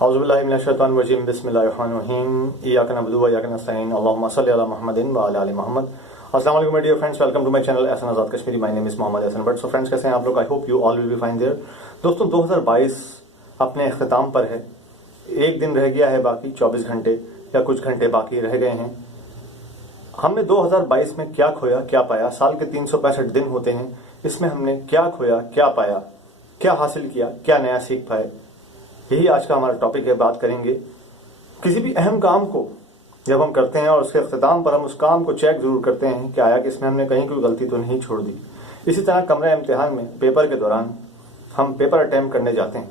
اعوذ باللہ من الشیطان الرجیم بسم اللہ الرحمن الرحیم ایاک نعبد و ایاک نستعین اللہم صلی علی محمد و علی آل محمد. السلام علیکم my dear friends, welcome to my channel Ahsan Azad Kashmiri. My name is Muhammad Ahsan Butt. So friends کیسے ہیں آپ لوگ؟ I hope you all will be fine there. دوستوں 2022 اپنے اختتام پر ہے. ایک دن رہ گیا ہے باقی, 24 گھنٹے یا کچھ گھنٹے باقی رہ گئے ہیں. ہم نے 2022 میں کیا کھویا کیا پایا؟ سال کے 365 دن ہوتے ہیں, اس میں ہم نے کیا کھویا کیا پایا, کیا حاصل کیا, کیا نیا سیکھ پائے, یہی آج کا ہمارا ٹاپک ہے. بات کریں گے کسی بھی اہم کام کو جب ہم کرتے ہیں اور اس کے اختتام پر ہم اس کام کو چیک ضرور کرتے ہیں کہ آیا کہ اس میں ہم نے کہیں کوئی غلطی تو نہیں چھوڑ دی. اسی طرح کمرہ امتحان میں پیپر کے دوران ہم پیپر اٹیمپٹ کرنے جاتے ہیں.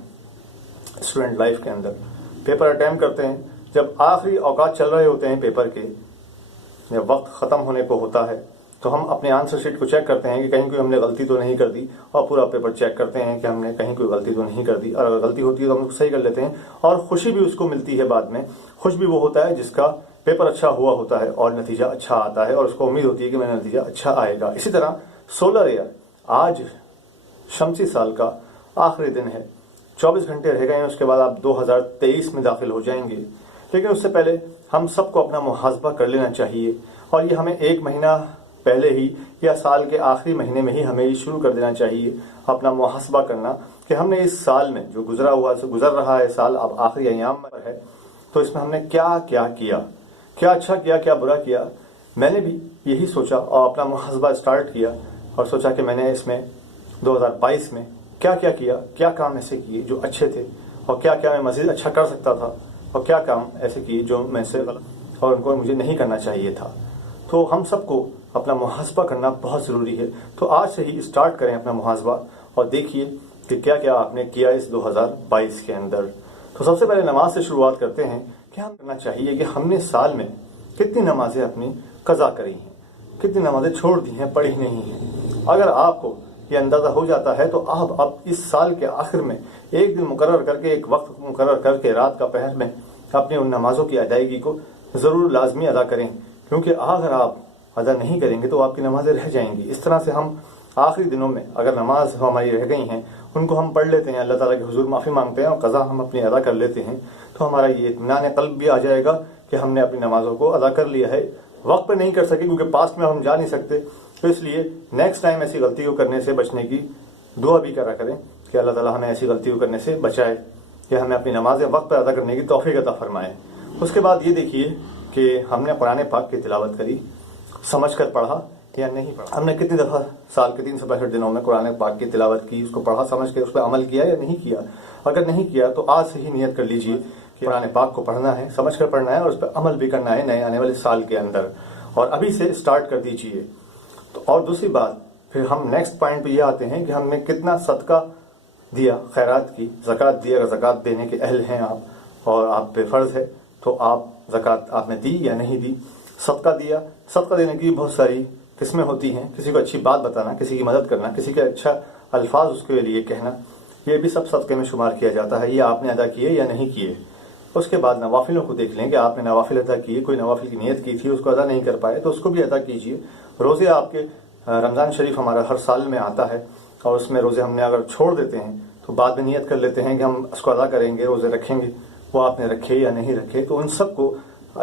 اسٹوڈنٹ لائف کے اندر پیپر اٹیمپٹ کرتے ہیں جب آخری اوقات چل رہے ہوتے ہیں پیپر کے, جب وقت ختم ہونے کو ہوتا ہے تو ہم اپنے آنسر شیٹ کو چیک کرتے ہیں کہ کہیں کوئی ہم نے غلطی تو نہیں کر دی, اور پورا پیپر چیک کرتے ہیں کہ ہم نے کہیں کوئی غلطی تو نہیں کر دی, اور اگر غلطی ہوتی ہے تو ہم اس کو صحیح کر لیتے ہیں. اور خوشی بھی اس کو ملتی ہے بعد میں. خوش بھی وہ ہوتا ہے جس کا پیپر اچھا ہوا ہوتا ہے اور نتیجہ اچھا آتا ہے, اور اس کو امید ہوتی ہے کہ میرا نتیجہ اچھا آئے گا. اسی طرح سولر ایئر, آج شمسی سال کا آخری دن ہے, 24 گھنٹے رہ گئے ہیں, اس کے بعد آپ 2023 میں داخل ہو جائیں گے. لیکن اس سے پہلے ہم سب کو اپنا محاسبہ کر لینا چاہیے, اور یہ ہمیں ایک مہینہ پہلے ہی یا سال کے آخری مہینے میں ہی ہمیں یہ شروع کر دینا چاہیے اپنا محاسبہ کرنا کہ ہم نے اس سال میں جو گزر رہا ہے سال, اب آخری ایام پر ہے, تو اس میں ہم نے کیا کیا کیا, کیا اچھا کیا, کیا برا کیا. میں نے بھی یہی سوچا اور اپنا محاسبہ اسٹارٹ کیا اور سوچا کہ میں نے اس میں 2022 میں کیا کیا کیا, کیا کام ایسے کیے جو اچھے تھے, اور کیا کیا میں مزید اچھا کر سکتا تھا, اور کیا کام ایسے کیے جو میں سے غلط اور ان کو مجھے نہیں کرنا چاہیے تھا. تو ہم سب کو اپنا محاسبہ کرنا بہت ضروری ہے. تو آج سے ہی اسٹارٹ کریں اپنا محاسبہ اور دیکھیے کہ کیا کیا آپ نے کیا اس 2022 کے اندر. تو سب سے پہلے نماز سے شروعات کرتے ہیں کہ ہم کرنا چاہیے کہ ہم نے سال میں کتنی نمازیں اپنی قضا کری ہیں, کتنی نمازیں چھوڑ دی ہیں, پڑھی نہیں ہیں. اگر آپ کو یہ اندازہ ہو جاتا ہے تو آپ اب اس سال کے آخر میں ایک دن مقرر کر کے, ایک وقت مقرر کر کے رات کا پہر میں اپنی ان نمازوں کی ادائیگی کو ضرور لازمی ادا کریں, کیونکہ اگر آپ ادا نہیں کریں گے تو آپ کی نمازیں رہ جائیں گی. اس طرح سے ہم آخری دنوں میں اگر نماز ہماری رہ گئی ہیں ان کو ہم پڑھ لیتے ہیں, اللہ تعالیٰ کے حضور معافی مانگتے ہیں اور قضا ہم اپنی ادا کر لیتے ہیں, تو ہمارا یہ اطمینان قلب بھی آ جائے گا کہ ہم نے اپنی نمازوں کو ادا کر لیا ہے. وقت پہ نہیں کر سکے کیونکہ پاسٹ میں ہم جا نہیں سکتے, تو اس لیے نیکسٹ ٹائم ایسی غلطی کو کرنے سے بچنے کی دعا بھی کرا کریں کہ اللہ تعالیٰ ہمیں ایسی غلطی کو کرنے سے بچائے, کہ ہمیں اپنی نمازیں وقت پر ادا کرنے کی توفیق عطا فرمائے. اس کے بعد یہ دیکھیے کہ ہم نے قرآن پاک کی تلاوت کری, سمجھ کر پڑھا یا نہیں پڑھا. ہم نے کتنی دفعہ سال کے 365 دنوں میں قرآن پاک کی تلاوت کی, اس کو پڑھا, سمجھ کے اس پہ عمل کیا یا نہیں کیا. اگر نہیں کیا تو آج سے ہی نیت کر لیجئے کہ قرآن پاک کو پڑھنا ہے, سمجھ کر پڑھنا ہے, اور اس پہ عمل بھی کرنا ہے نئے آنے والے سال کے اندر, اور ابھی سے اسٹارٹ کر دیجئے. تو اور دوسری بات, پھر ہم نیکسٹ پوائنٹ پہ یہ آتے ہیں کہ ہم نے کتنا صدقہ دیا, خیرات کی, زکوٰۃ دی. اگر زکوٰۃ دینے کے اہل ہیں آپ اور آپ پہ فرض ہے تو آپ زکوٰۃ آپ نے دی یا نہیں دی. صدقہ دیا, صدقہ دینے کی بہت ساری قسمیں ہوتی ہیں. کسی کو اچھی بات بتانا, کسی کی مدد کرنا, کسی کے اچھا الفاظ اس کے لیے کہنا, یہ بھی سب صدقے میں شمار کیا جاتا ہے. یہ آپ نے ادا کیے یا نہیں کیے. اس کے بعد نوافلوں کو دیکھ لیں کہ آپ نے نوافل ادا کیے, کوئی نوافل کی نیت کی تھی اس کو ادا نہیں کر پائے تو اس کو بھی ادا کیجیے. روزے آپ کے, رمضان شریف ہمارا ہر سال میں آتا ہے, اور اس میں روزے ہم نے اگر چھوڑ دیتے ہیں تو بعد میں نیت کر لیتے ہیں کہ ہم اس کو ادا کریں گے, روزے رکھیں گے, وہ آپ نے رکھے یا نہیں رکھے. تو ان سب کو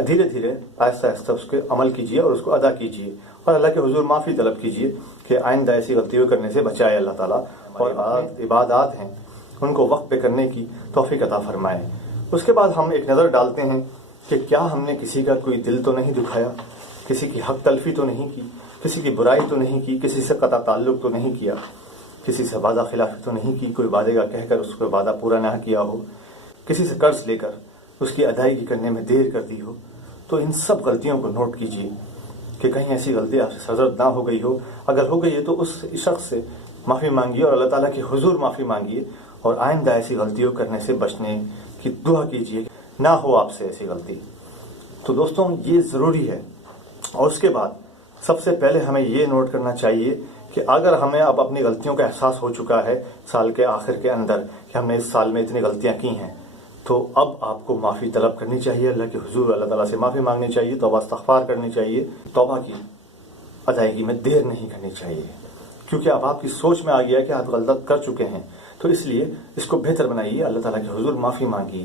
دھیرے دھیرے آہستہ آہستہ اس کے عمل کیجیے اور اس کو ادا کیجیے, اور اللہ کے حضور معافی طلب کیجیے کہ آئندہ ایسی غلطیوں کرنے سے بچائے اللہ تعالیٰ, اور عبادات ہیں ان کو وقت پہ کرنے کی توفیق عطا فرمائے. اس کے بعد ہم ایک نظر ڈالتے ہیں کہ کیا ہم نے کسی کا کوئی دل تو نہیں دکھایا, کسی کی حق تلفی تو نہیں کی, کسی کی برائی تو نہیں کی, کسی سے قطع تعلق تو نہیں کیا, کسی سے وعدہ خلافی تو نہیں کی, کوئی وعدے کا کہہ کر اس کو وعدہ پورا نہ کیا ہو, کسی سے قرض لے کر اس کی ادائیگی کرنے میں دیر کر دی ہو. تو ان سب غلطیوں کو نوٹ کیجیے کہ کہیں ایسی غلطی آپ سے سرزد نہ ہو گئی ہو. اگر ہو گئی ہے تو اس شخص سے معافی مانگیے اور اللہ تعالیٰ کے حضور معافی مانگیے, اور آئندہ ایسی غلطیوں کرنے سے بچنے کی دعا کیجیے نہ ہو آپ سے ایسی غلطی. تو دوستوں یہ ضروری ہے. اور اس کے بعد سب سے پہلے ہمیں یہ نوٹ کرنا چاہیے کہ اگر ہمیں اب اپنی غلطیوں کا احساس ہو چکا ہے سال کے آخر کے اندر کہ ہم نے اس سال میں اتنی غلطیاں کی ہیں, تو اب آپ کو معافی طلب کرنی چاہیے اللہ کے حضور, اللہ تعالیٰ سے معافی مانگنی چاہیے, توبہ استغفار کرنی چاہیے. توبہ کی ادائیگی میں دیر نہیں کرنی چاہیے, کیونکہ اب آپ کی سوچ میں آ گیا کہ آپ غلط کر چکے ہیں, تو اس لیے اس کو بہتر بنائیے, اللہ تعالیٰ کے حضور معافی مانگیے,